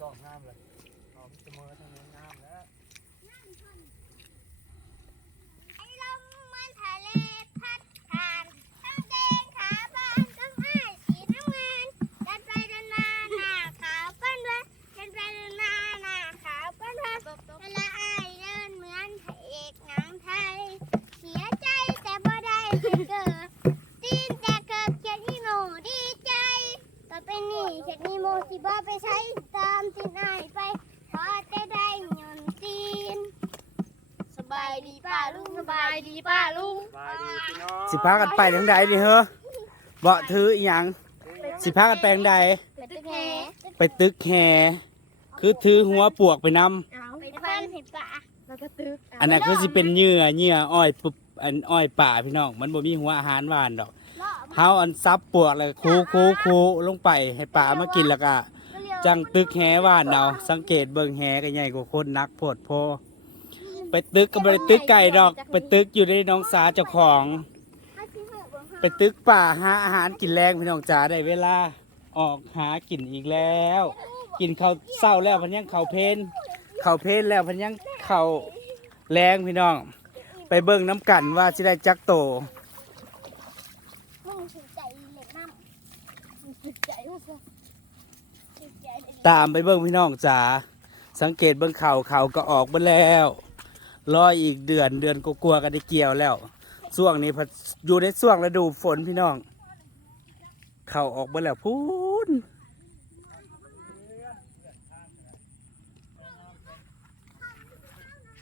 ก็งามเลยหอมเสมอทางนี้งามแล้ว ไอ้ลมมันทะเลพัดผ่านทั้งแดงขาบานทั้งอ้ายสีน้ำเงินเดินไปเดินมาหน้าขาวปั้นเลยเดินไปเดินมาหน้าขาวปั้นเลยเวลาอ้ายเดินเหมือนพระเอกหนังไทย เสียใจแต่บ่ได้ไปเกิดตีนแต่เกิดเขียนอีโมดีใจ ต่อไปนี้เขียนอีโมสิบ่ไปใช้ตามที่นายไปพอจะได้หย่อนตีน สบายดีป้าลุงสบายดีป้าลุง บายดีพี่น้อง สิพากันไปทางใดดิเฮ้อเบาะถืออีหยังสิพากันไปทางใดไปตึกแหไปตึกแฮคือถือหัวปวกไปนำเอาไปพันเห็ดปะแล้วก็ตึกอันนั้นคือสิเป็นเหยื่อเหยื่ออ้อยปุ๊บอันอ้อยป่าพี่น้องมันบ่มีหัวอาหารหวานดอกเฮาอันซับปวกแล้วก็คูคูคูลงไปให้ป่ามากินแล้วก็จังตึกแฮหวานเอาสังเกตเบิ่งแฮก็ใหญ่กว่าคนนักโพดโพไปตึกก็บ่ได้ตึกไก่ดอก ไปตึกอยู่ในหน้องสาเจ้าของไป ตึกป่าหาอาหารกินแรงพี่น้องจ๋าได้เวลาออกหากินอีกแล้ว กินข้าวเศร้าแล้วพันยังข้าวเพนข้าวเพนแล้วพันยังข้าวแรงพี่น้อง ไปเบิ่งน้ำกันว่าสิได้จักโตตามไปเบิ่งพี่น้องจ๋าสังเกตเบิ่งเข่าเข่าก็ออกมาแล้ว รออีกเดือนเดือนกลัวๆกันได้เกี่ยวแล้ว ช่วงนี้พออยู่ในช่วงฤดูฝนพี่น้อง เข่าออกมาแล้วพูน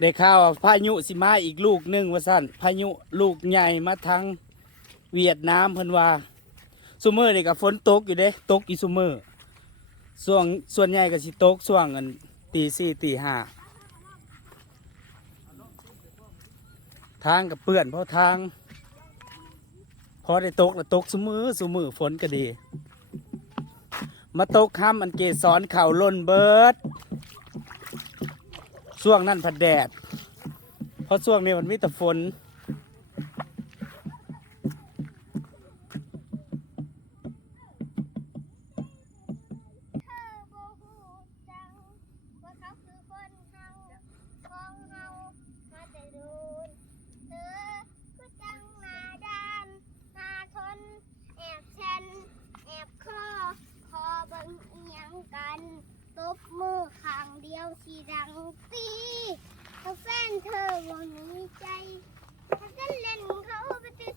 ได้ข่าวว่าพายุสิมาอีกลูกหนึ่งว่าสั่นพายุลูกใหญ่มาทางเวียดนามเพิ่นว่าซุมือนี่ก็ฝนตกอยู่เด้ตกอีซุมือส่วนส่วนใหญ่ก็สิตกช่วงอันตีสี่ตีห้า ทางกับเปื่อนเพราะทาง พอได้ตกแล้วตกสุมือสุมือฝนก็ดี มาตกห้ำอันเกสรเข่าล่นเบิดช่วงนั้นผัดแดด เพราะช่วงนี้มันมีแต่ฝน บมือข้างเดียวสีดังตีถ้าแฟนเธอบ่มีใจถ้าเล่นเขาไปติด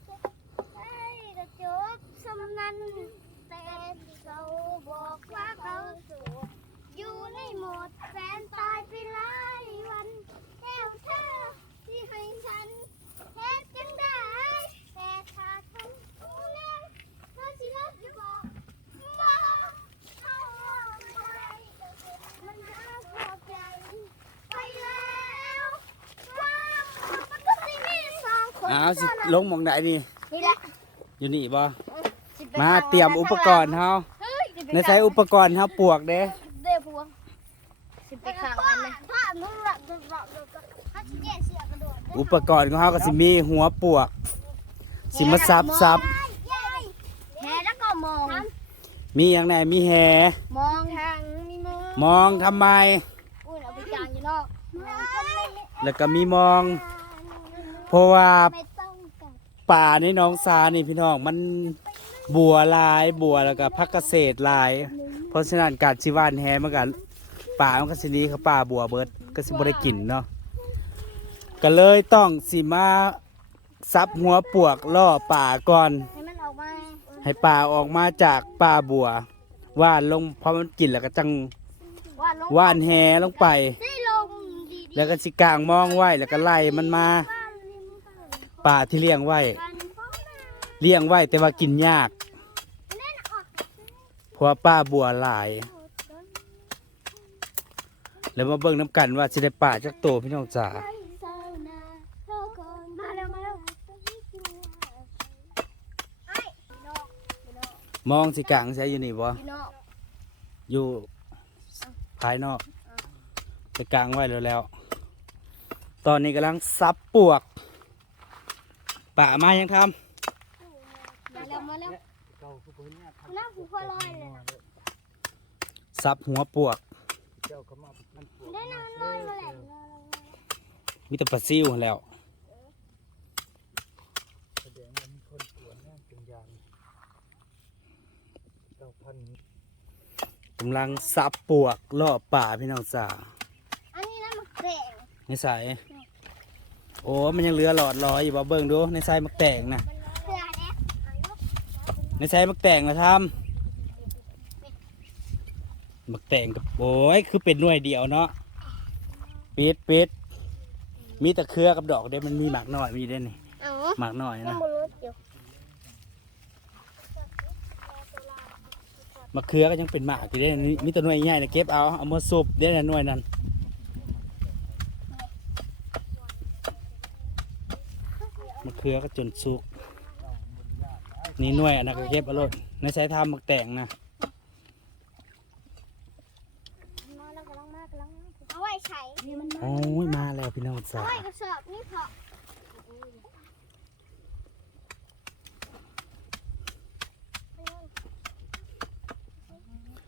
เฮ้ยก็จบสำนันแต่เขาบอกว่าเขาสูอยู่ในโหมดแฟนตายไปหลายวันแล้วเธอที่ให้ฉันเฮ็ดจังได้แต่ถ้านรู้แล้วเธอสิรับอยู่บอกบ่เขาบ่ได้มันหาพอใจไปแล้วความมันก็สิมีส องคนอ้าวสิลงหมองไหนนี่นี่แหละอยู่นี่บ่มาเตรียมอุปกรณ์เฮาเฮ้ยในใช้อุปกรณ์เฮาปวกเด้เด้พวงสิไปขังอันเลยผ้านุ่งละนุ่งละนุ่งละถ้าสิแย่เสียกระโดดอุปกรณ์ของเฮาก็สิมีหัวปวก สิมาซับซับแฮแล้วก็มองมีอย่างไหนมีแหมองทางมีมองมองทำไม อุ้ยเอาไปจางอยู่นอกแล้วก็มีมอง เพราะว่าไม่ต้องกัด ป่าในหน้องสานี่พี่น้องมันบัวหลายบัวแล้วก็พักเกษตรหลาย เพราะฉะนั้นการชิว่านแฮมันก็ป่ามันก็สิหนี้เขาป่าบัวเบิดก็สิบ่ได้กินเนาะก็เลยต้องสิมาซับหัวปวกล่อป่าก่อน ให้มันออกมาให้ป่าออกมาจากป่าบัวว่านลงพอมันกินแล้วก็จังว่าลงว่านแฮลงไป ได้ลงดีแล้วก็สิกลางมองไว้แล้วก็ไล่มันมา ป่าที่เลี้ยงไว้ เลี้ยงไว้แต่ว่ากินยากเล่ออกเพราะว่าป้าบัวหลาย แล้วมาเบิ่งน้ำกันว่าสิได้ป่าจักโตพี่น้องจ๋ามามาเร็วไอ้นอกมองสิกลางใช้อยู่นี่บ่ออกอยู่ภายนอกไปกลางไว้แล้วแล้ว ตอนนี้กำลังซับปวก ป่ามายังทำมาเร็วมาเร็วเก่าคือเพิ่นเนี่ยหน้าผูกคอลอยเลยนะซับหัวปวก เจ้าเขามาเป็นมันปวดได้นอนนอนมาแหละนอนมีแต่ปลาซิวหั่นแหล้ว แสดงว่ามีคนปวดแน่เป็นยางเจ้าพันธุ์กำลังซับปวกล่อป่าพี่น้องจ๋าอันนี้นะมันแดงในสาย โอ้มันยังเหลือหลอดลอยอยู่บ่เบิ่งดูในสายมักแตงนะเสือเนี่ยอายุในสายมักแตงนะทำมักแตงกับโอ้ยคือเป็นหน่วยเดียวเนาะปิดปิดมีแต่เครือกับดอกเด้มันมีหมากน้อยมีเด้นี่เอาหมากน้อยยังนะบรู้อยู่มะเขือก็ยังเป็นหมากอยู่เด้นี่มีแต่หน่วยใหญ่นะเก็บเอาเอามาซุปเด้นะหน่วยนั้นะเขือก็จนสุก นี่หน่วยอันนั้นก็เก็บเอารมในสายทำมักแตงนะมาแล้วกำลังมากำลังมาเอาไว้ใช้นี่มันโอ้ยมาแล้วพี่น้องเอาจ๋าไว้กระสอบนี่พอ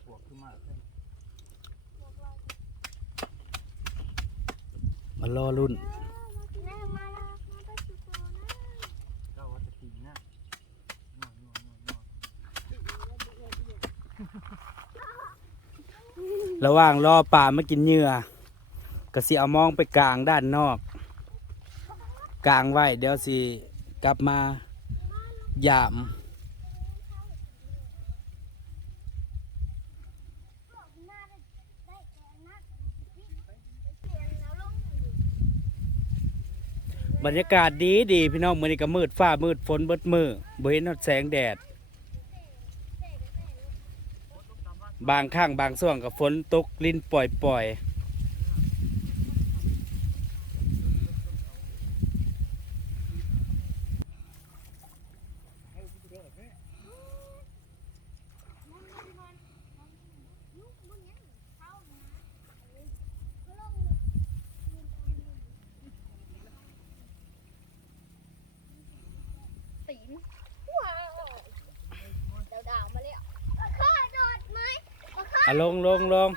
ปวดขึ้นมามารอรุ่น แม่มาแล้วมาไปสุโขนะ เจ้าว่าจะกินนะนอนนอนนอนนอน ระหว่างรอป่ามากินเหยื่อก็สิเอามองไปกลางด้านนอก กลางไว้เดี๋ยวสิกลับมายามบรรยากาศดีดีพี่น้องมื้อนี้ก็มืดฟ้ามืดฝนเบิดมือบ่เห็นแสงแดด บางข้างบางส่วงกับฝนตกลิ้นปล่อยปล่อยๆ อะลงลงลง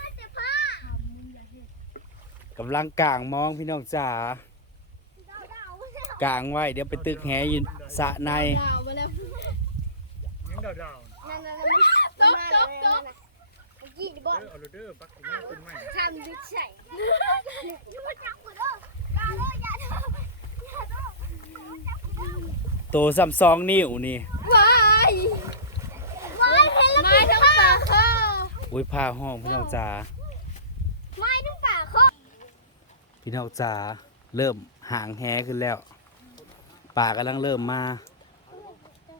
กำลังกลางมองพี่น้องจ๋ากลางไว้ เดี๋ยวไปตึกแหยินสะในยังดาวดาวนั่นนั่นมันจบจบจบยี่บอลเอาเด้อปักหน้าเป็นใหม่ทำดิใส่โตซ้ำซองนิ้วนี่ วายวายเห็นแล้วไม่ทั้งป่าเขา อุ้ยผ้าห้องพี่น้องจ๋าไม่ทั้งป่าเขาพี่น้องจ๋าเริ่มห่างแหขึ้นแล้ว ป่ากำลังเริ่มมา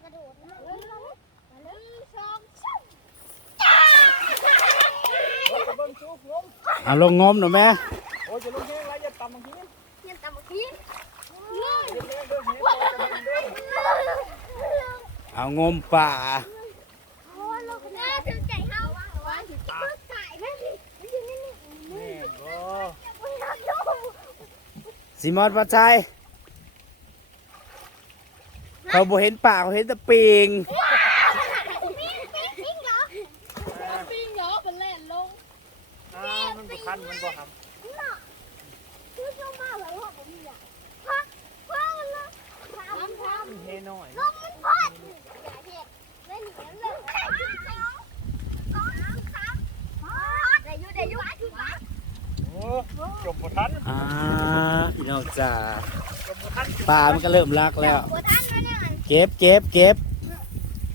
กระโดดนะหนึ่งสองสามเบิ้งชุกลงเอาลงงมหน่อยแม่โอ้ยจะลงแห้งไรอย่าต่ำบางทียังตามเมื่อกี้นี่เย็นแรงเด้อเฮ้ยปล่อยจะแห้งเด้อเอางมป่า โอ้ลูกน่าถึงใจเฮาว่าถึงตายแม่ดิมันอยู่นี่นี่ แม่บ่ มันอยากดู สิมอดปัจจัยเขาบ่เห็นป่าเขาเห็นแต่ปิง ปิ้งปิ้งปิ้งเหรอปิ้งเหรอเป็นเล่นลง อ้าวมันบ่คันมันบ่ห น่ะคือชอบมากเลยว่าผมอยากพักพักมันละทำทำเฮน้อยำลมมันพัดอย่าเห็ดเล่นเหนียวเลยสองสามสามเดี๋ยวอยู่เดี๋ยวอยู่ถึงละ โอ้จบบ่ทัน อ่าพี่น้อง จ๋าจบบ่ทันป่ามันก็เริ่มรักแล้วหัวท่านนะเนี่ยเก็บเก็บเก็บ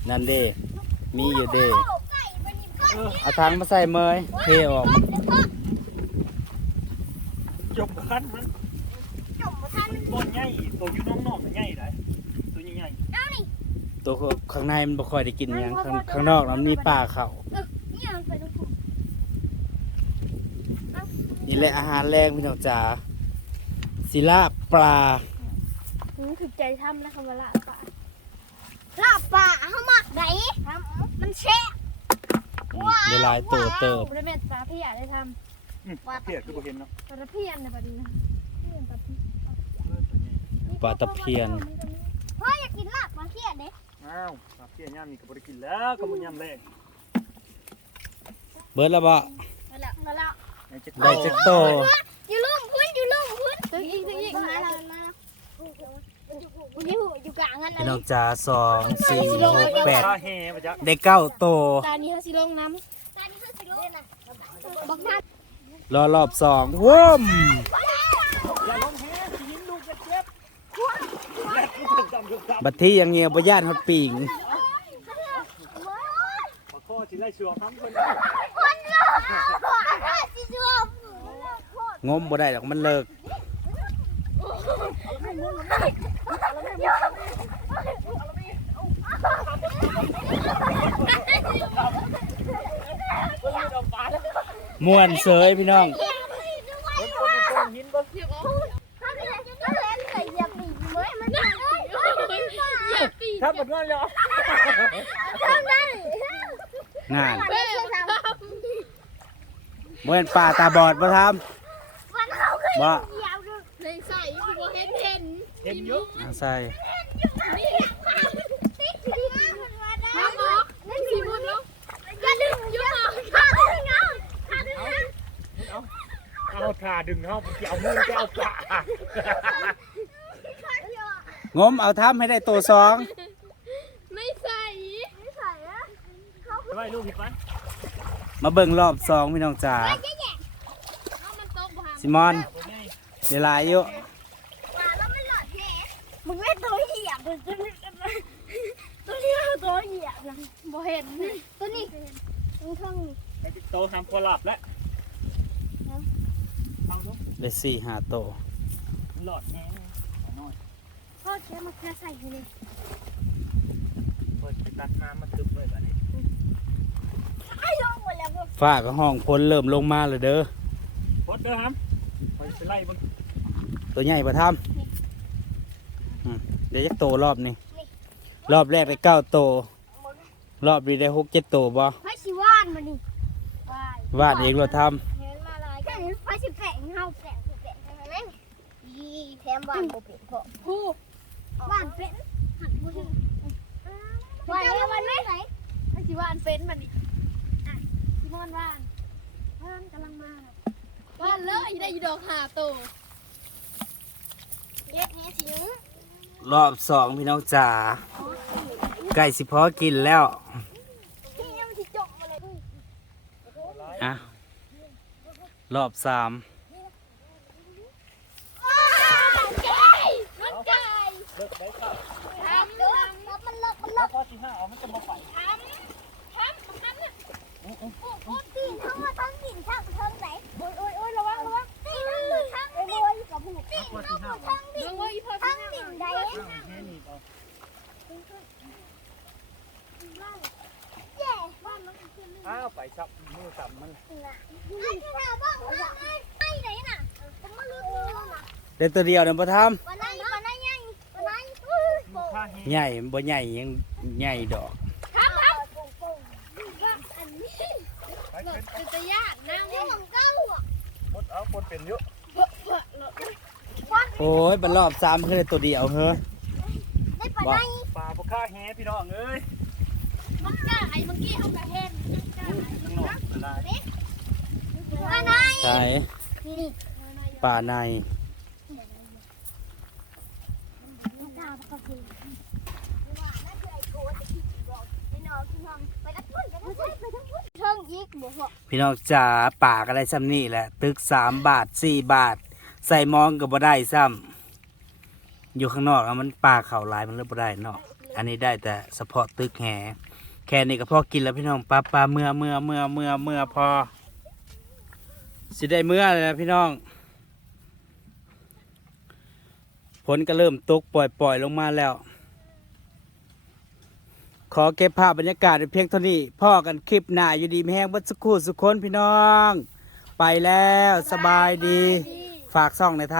นั่นเด้มีอยู่เด้ไก่เป็นยิ้มก้อนเอาทางมาใส่เมยเทออกจบบ่ทันมันจมหัวท่านตัวใหญ่ตัวอยู่น้องน้องใหญ่ได้ตัวใหญ่เอานี่ตัวข้างในมันบ่ค่อยได้กินหยังข้างข้างนอกมันมีป่าเขานี่มันเป็นลูกนี่แหละอาหารแรงพี่น้องจ๋า ศิลาบปลาถึกใจทำนะคำว่าลาบป่าลาบป่าเขาหมักไหนมันแช่ในลายตัวเติบ บริเวณปลาพี่อยากได้ทเพียคือบ่เห็นเนาะำปลาเพียนนะปลาดีนะเพียนปลาพี่ปลาตะเพียน พ่ออยากกินลาบมาเขียนเด้อ้าวเพียย่ามนี่ก็บ่ได้กินแล้วก็บ่ย่ามแรงเบิดแล้วบ่มาแล้วมาแล้ว ได้จักโตอยู่ลุ่มพื้นอยู่ลุ่มพื้นตึกอีกตึกอีกมาแล้วมามันอยู่อยู่กลางกันพี่น้องจ๋าสองสี่หกแปดข้าแห่มาจ้ะได้เก้าโตตานี้เขาสิลงน้ตอนนี้คือสิลุ่มนะบอกท่านรอรอบสองว้มอย่าลงแห่สิหินลูกจะเจ็บจำจำจำบัดที่ยังเงียบบ่ย่านฮอดปิงมาข้อสิไล่เชือกน้ำคนคนเนาะสิชัว งมบ่ได้ดอกมันเลิกม่วนเสยพี่น้องคนคนคนหินบ่ถ้าเกิดจะเล่นใส่ยาปีเมื่อมันได้เอ้ยถ้าหมดเงินแล้วทำได้งานไม่ใช่ทบ่ เห็นป่าตาบอดบ่ทำำมันเขาเคยบ่เหยียบดูำในใส่คือบ่เห็นเห็นเห็นเยอะเอาใส่ติ๊กทีมันมาได้น้ำออกสีบุญแล้วกระดึงเยอะขาดึงเอาขาดึงเอาเอาถ่าดึงเขาจะเอามือจะเอาปาก งมเอาทำให้ได้โตสอง ไม่ใส่ ไม่ใส่อะเขา ไว้ลูกผิดไหม มาเบิ่งรอบสองพี่น้องจ๋าแย่แย่เอามันตกบ่หามซิมอนเวลาอยู่ว่าแล้วไม่หลอดแย่มึงไม่ตัวเหยียบตัวนี้ตัวนี้เอาตัวเหยียบนะบ่เห็นตัวนี้มึงท่องนี่ไอ้ที่โตทำพอหลับแล้วเอาลูกได้สี่ห้าโตหลอดแห้งน้อยพ่อแค่มาแค่ใส่เลยเปิดไปตัดน้ำมาตึบเลยแบบนี้ ไอ้ลงหมดแล้วพวกฟ้าก็ห้องพ้นเริ่มลงมาเลยเด้อพดเด้อครับไปไปไล่บนตัวใหญ่ประทำอืมเดี๋ยวจะโตรอบนี้ รอบแรกได้เก้าโต รอบนี้ได้หกเจ็ดโตบ่ไฟชิว่านมานี่วายวาดเองเราทเห็นมาลายกันไฟสิแผงเฮาแผงสิแผงใช่ไหมยีแถมบ้านบ่เป็นพอผู้บ้านเป็นหักบ่ถึงวันนี้วันไม่ไหนไอ้สิว่าอันเป็นมันนี่อะสิ มอนว่านว่านกำลังมาน่ะว่านเลยได้อีดอกหาโตเย็ดนี้สิำรอบสองพี่น้องจ๋าไก่สิพอกินแล้วพี่ยังสิจกมาเลยอะรอบสาม อา เย่บ้านมันคือ อ้าวไปซับมือซับมัน ไอ้ที่หน้าบ้านของเราไอ้ไหนน่ะผมมาลุ้นดูน่ะ ได้ตัวเดียวเดี๋ยวพอท วันไหนวันไหนยังวันไหนอุ้ยโป่ง ข้าแห้ง ำใหญ่บ่ใหญ่ยังใหญ่ดอก ครับครับโป่งโป่งว่าอันนี้ ไป หล เป็ ด น เป็นตะยากน้ำ นี่ของเก้าอ่ะ พดเอาพดเป็นเยอะ โอ้ยบันรอบสามเพื่อได้ตัวเดียวเฮ้ยได้ปะไหนปลาพวกข้าแห้พี่น้องเอ้ยมันกล้าไอ้เมื่อกี้เอากระเห็นข้างนอกเวลาปะไหนใช่นี่ป่าในตาปกติว่านั่นคือไอ้โกจะคิดบอกไอ้น้องคือน้องไปทั้งพุ่นไปทั้งพุ่นไปทั้งพุ่นเทิงอีกบอกว่าพี่น้องจ๋าป่าก็ได้ซ้ำนี่แหละ ตึกสามบาทสี่บาท ใส่มองก็บ่ได้ซ้ำอยู่ข้างนอกอะมันป่าเข่าลายมันเลิกบ่ได้เนาะอันนี้ได้แต่เฉพาะตึกแหแค่นี้ก็พอกินแล้วพี่น้องปลาปลาเมื่อเมื่อเมื่อเมื่อเมื่อพอสิได้เมื่อเลยนะพี่น้องฝนก็เริ่มตกปล่อยปล่อยลงมาแล้ว ขอเก็บภาพบรรยากาศเพียงเท่านี้พ่อกันคลิปหน้าอยู่ดีไม่แห้งบัดสักครู่สุกคนพี่น้อง ไปแล้วสบายดี ฝากซ่องในอยท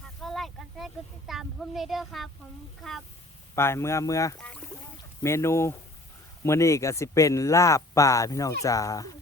ฝากก็ไลค์ก็แชร์ก็ติดตามผมในเด้อครับ ผมครับำไปเมื่อเมื่อเมนูมื้อนี้ก็สิเป็นลาบป่าพี่น้องจ๋าใส่